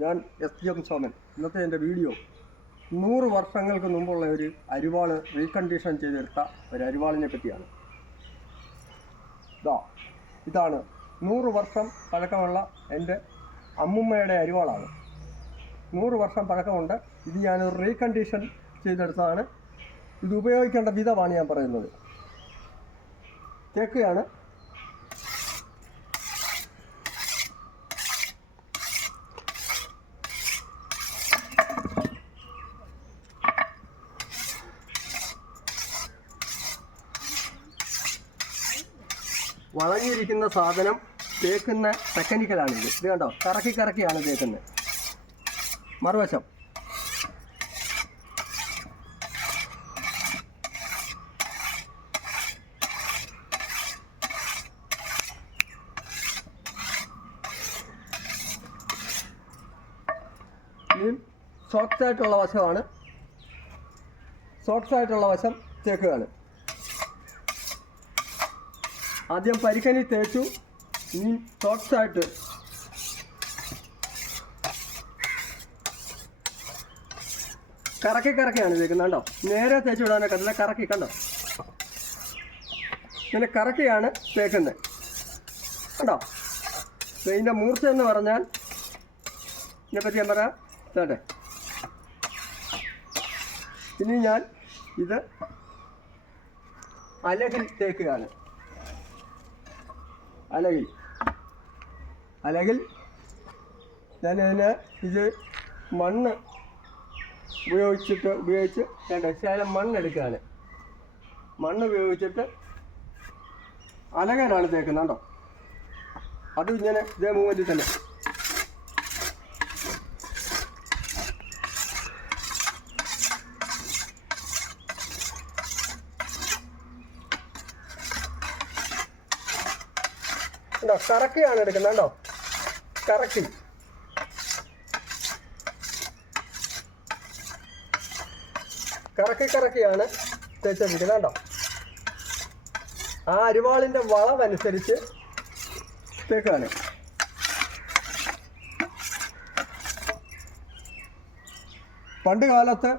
ഞാൻ SGM സോമൻ. ഇന്നത്തെ എൻ്റെ വീഡിയോ 100 വർഷങ്ങൾക്ക് മുമ്പുള്ള ഒരു അരിവാൾ റീകണ്ടീഷൻ ചെയ്തെടുത്ത ഒരു അരിവാളിനെ പറ്റിയാണ്. ഇതാണ് 100 വർഷം പഴക്കമുള്ള എൻ്റെ അമ്മുമ്മയുടെ അരിവാളാണ്. 100 വർഷം പഴക്കമുണ്ട്. ഇത് ഞാനൊരു റീകണ്ടീഷൻ ചെയ്തെടുത്തതാണ്. ഇത് ഉപയോഗിക്കേണ്ട വിധമാണ് ഞാൻ പറയുന്നത്. തേക്കുകയാണ്. വളഞ്ഞിരിക്കുന്ന സാധനം തേക്കുന്ന ടെക്നിക്കലാണിത്. ഇത് കണ്ടോ, കറക്കിയാണ് തേക്കുന്നത്. മറുവശം ഇനിയും സോഫ്റ്റ് ആയിട്ടുള്ള വശമാണ്. സോഫ്റ്റ് ആയിട്ടുള്ള വശം തേക്കുകയാണ്. ആദ്യം പരിക്കനി തേച്ചു. ഇനി സോഫ്റ്റായിട്ട് കറക്കിയാണ് തേക്കുന്നത്. കണ്ടോ, നേരെ തേച്ച് വിടാനൊക്കെ അതിനെ കറക്കി കണ്ടോ, ഇങ്ങനെ കറക്കിയാണ് തേക്കുന്നത്. കണ്ടോ, ഇതിൻ്റെ മൂർച്ച എന്ന് പറഞ്ഞാൽ ഇതിനെപ്പറ്റി ഞാൻ പറയാം. കേട്ടെ, ഇനി ഞാൻ ഇത് അലകിൽ തേക്കുകയാണ്. അലകിൽ ഞാനതിന് ഇത് മണ്ണ് ഉപയോഗിച്ച് ശകലം മണ്ണെടുക്കുകയാണ്. മണ്ണ് ഉപയോഗിച്ചിട്ട് അലകാനാണ് തേക്കുന്നത്. കേട്ടോ, അതും ഇങ്ങനെ ഇതേ മൂവ്മെൻറ്റിൽ തന്നെ. കണ്ടോ, കറക്കിയാണ് എടുക്കുന്നത്. കണ്ടോ, കറക്കിയാണ് തേച്ചെടുക്കുന്നത്. കണ്ടോ, ആ അരിവാളിൻ്റെ വളവനുസരിച്ച് തേക്കാണ്. പണ്ട് കാലത്ത്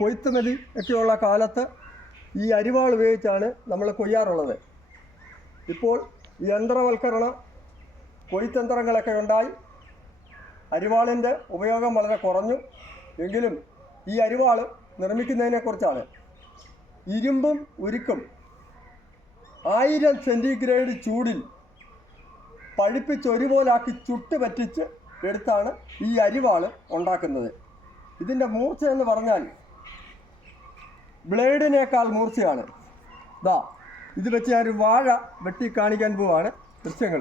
കൊയ്ത്തുമതി ഒക്കെയുള്ള കാലത്ത് ഈ അരിവാൾ ഉപയോഗിച്ചാണ് നമ്മൾ കൊയ്യാറുള്ളത്. ഇപ്പോൾ യന്ത്രവൽക്കരണം, കൊയ്ത്തന്ത്രങ്ങളൊക്കെ ഉണ്ടായി അരിവാളിൻ്റെ ഉപയോഗം വളരെ കുറഞ്ഞു. എങ്കിലും ഈ അരിവാൾ നിർമ്മിക്കുന്നതിനെക്കുറിച്ചാണ്. ഇരുമ്പും ഉരുക്കും 1000 സെൻറ്റിഗ്രേഡ് ചൂടിൽ പഴുപ്പിച്ച് ഒരുപോലാക്കി ചുട്ട് പറ്റിച്ച് എടുത്താണ് ഈ അരിവാൾ ഉണ്ടാക്കുന്നത്. ഇതിൻ്റെ മൂർച്ച എന്ന് പറഞ്ഞാൽ ബ്ലേഡിനേക്കാൾ മൂർച്ചയാണ്. ഇത് വെച്ച് ഞാനൊരു വാഴ വെട്ടി കാണിക്കാൻ പോവാണ്. ദൃശ്യങ്ങൾ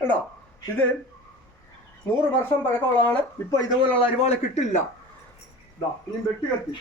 കണ്ടോ, ഇത് 100 വർഷം പഴക്കമുള്ളതാണ്. ഇപ്പോൾ ഇതുപോലുള്ള അരിവാൾ കിട്ടില്ല. ഇനി വെട്ടി കത്തി